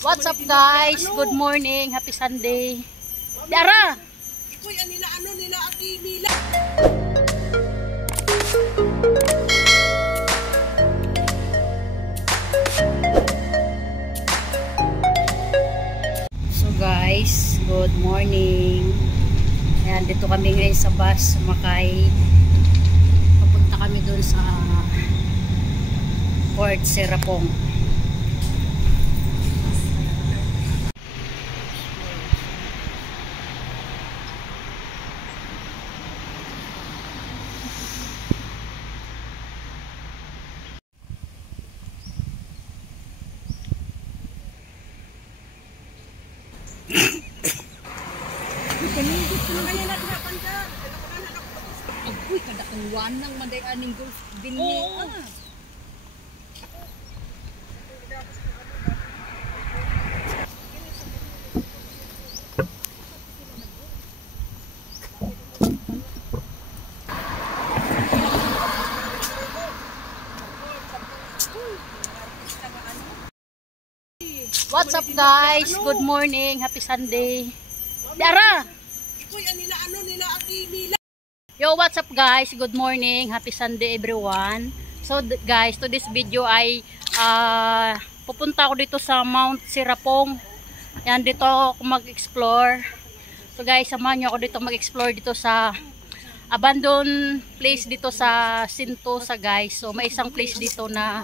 What's up guys? Good morning. Happy Sunday. Dara! Ikoy nila nila Ate Mila. So guys, good morning. Ayan, dito kami ngayon sa bus. Sumakay. Papunta kami doon sa Port Serapong. Agoy, kada kang wanang manday aning golf binli. What's up guys? Good morning. Happy Sunday. Dara! Ikoy nila nila Ate Mila. Yo, what's up guys? Good morning. Happy Sunday everyone. So guys, to this video ay pupunta ako dito sa Mount Serapong. Yan, dito ako mag-explore. So guys, samahan niyo ako dito mag-explore dito sa abandoned place dito sa Sentosa guys. So may isang place dito na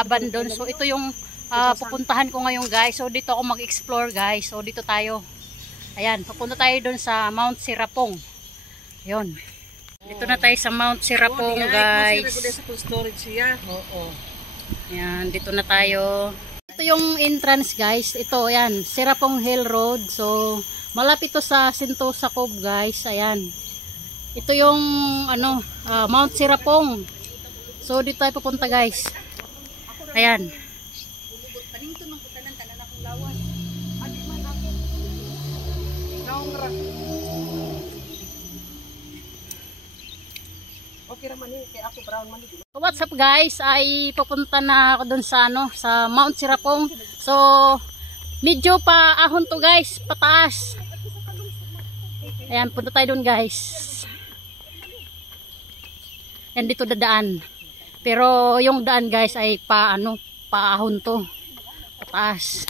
abandoned. So ito yung pupuntahan ko ngayon guys. So dito ako mag-explore guys. So dito tayo. Ayan, papunta tayo doon sa Mount Serapong. Yun. Dito na tayo sa Mount Serapong guys. Oo. Ayan, dito na tayo. Ito yung entrance guys. Ito, ayan, Serapong Hill Road. So, malapit to sa Sentosa Cove guys. Ayan. Ito yung Mount Serapong. So, dito tayo papunta guys. Ayan. What's up guys? Ay pupunta na ako dun sa sa Mount Serapong. So medyo paahon to guys, pataas. Ayan, punta tayo dun guys. Yan dito dadaan. Pero yung daan guys ay paahon to. Pataas.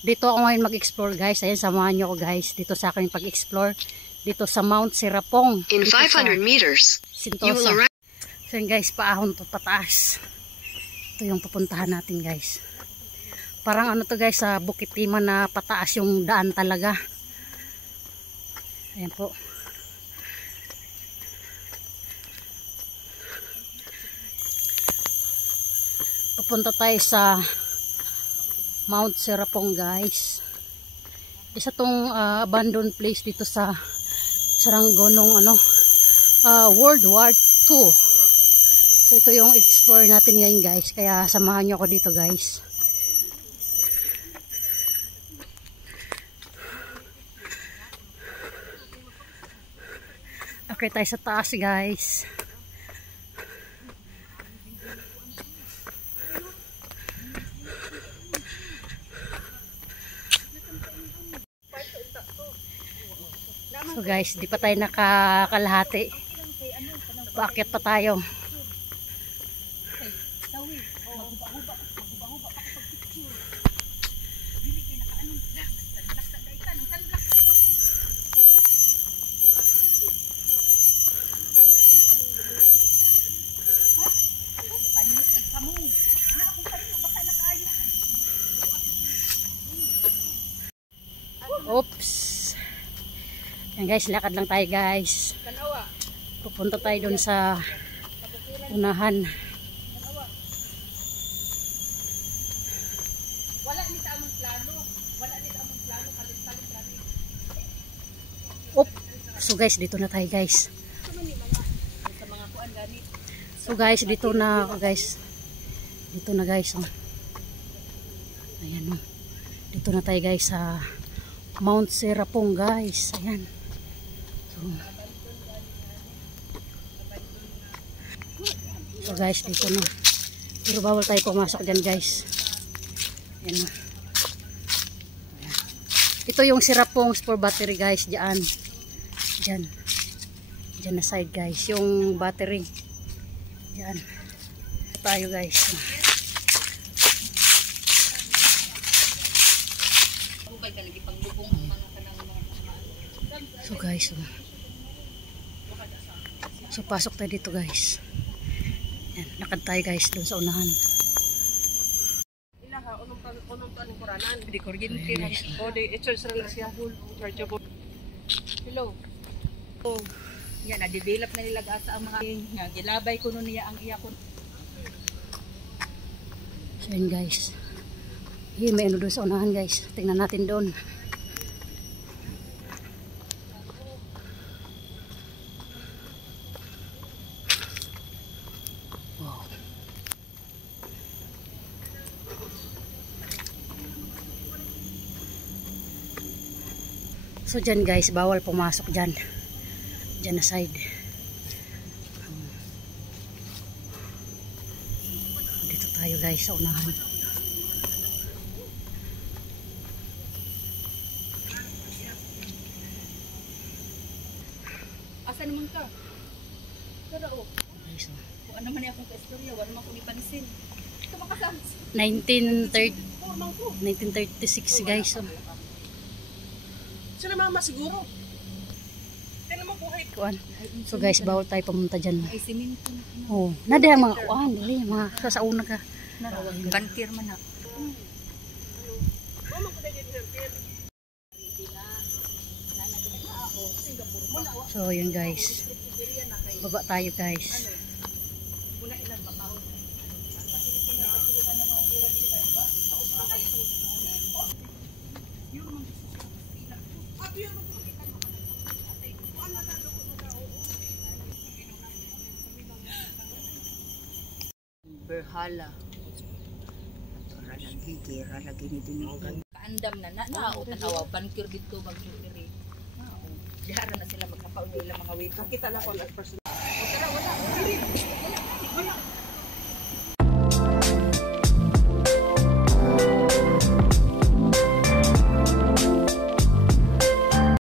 Dito ako ngayon mag-explore guys. Ayan, samahan nyo ako guys dito sa aking pag-explore dito sa Mount Serapong. In 500 meters, you will arrive. So yun guys, paahon to pataas. Ito yung pupuntahan natin guys. Parang to guys, sa Bukit Timah na pataas yung daan talaga. Ayan po. Pupunta tayo sa Mount Serapong guys. Isa tong abandoned place dito sa Saranggo nung World War II. So ito yung explore natin ngayon guys. Kaya samahan nyo ako dito guys. Okay, tayo sa taas guys. So guys, di pa tayo nakakalahati. Paakyat pa tayo. Oops. Yan guys, lakad lang tayo guys. Pupunta tayo dun sa unahan. Oop. So guys, dito na tayo guys. So guys, dito na ako guys. Dito na guys. Oh. Ayan oh. Dito na tayo guys sa Mount Serapong guys. Ayan. So guys, dito na. Pero bawal tayo pumasok dyan guys. Yan na. Ito yung Sirapong for battery guys. Diyan. Diyan. Diyan na side guys. Yung battery. Diyan. Tayo guys. So guys. So pasok tayo dito guys. Yan. Lakad tayo guys doon sa unahan. Ilaha, unong taning kuranan. Di kuryente ra. O, di, i-charge na siya. Chargeable. Hello. Oh, yan na-develop na nila gasa ang mga nga gilabay ko no niya ang iya ko. So yun guys. Hey, may ano doon sa unahan guys. Tingnan natin doon. Wow. So dyan guys, bawal pumasok dyan. Dyan na side. Dito tayo guys sa unahan. Asa naman ka? Pero oh, Guys, oh. kung ano man akong ka-istorya, wala man ko ipanisin. Ito makasama. 1936 guys. Oh. Sila mama siguro. Tignan mo buhay. Kuan. So guys, bawal tayo pumunta dyan. Ay siminto na. Oh, nada mga kuan, dili mga sasauna ka. Bantir man na. So yun guys. Baba tayo guys. Berhala. Kira lagi ni din. Kaandam na nao tanawa bankir dito magdiri. Dihara na sila magkapauli lang mga wika. Nakita na ko at person. Tara, wala.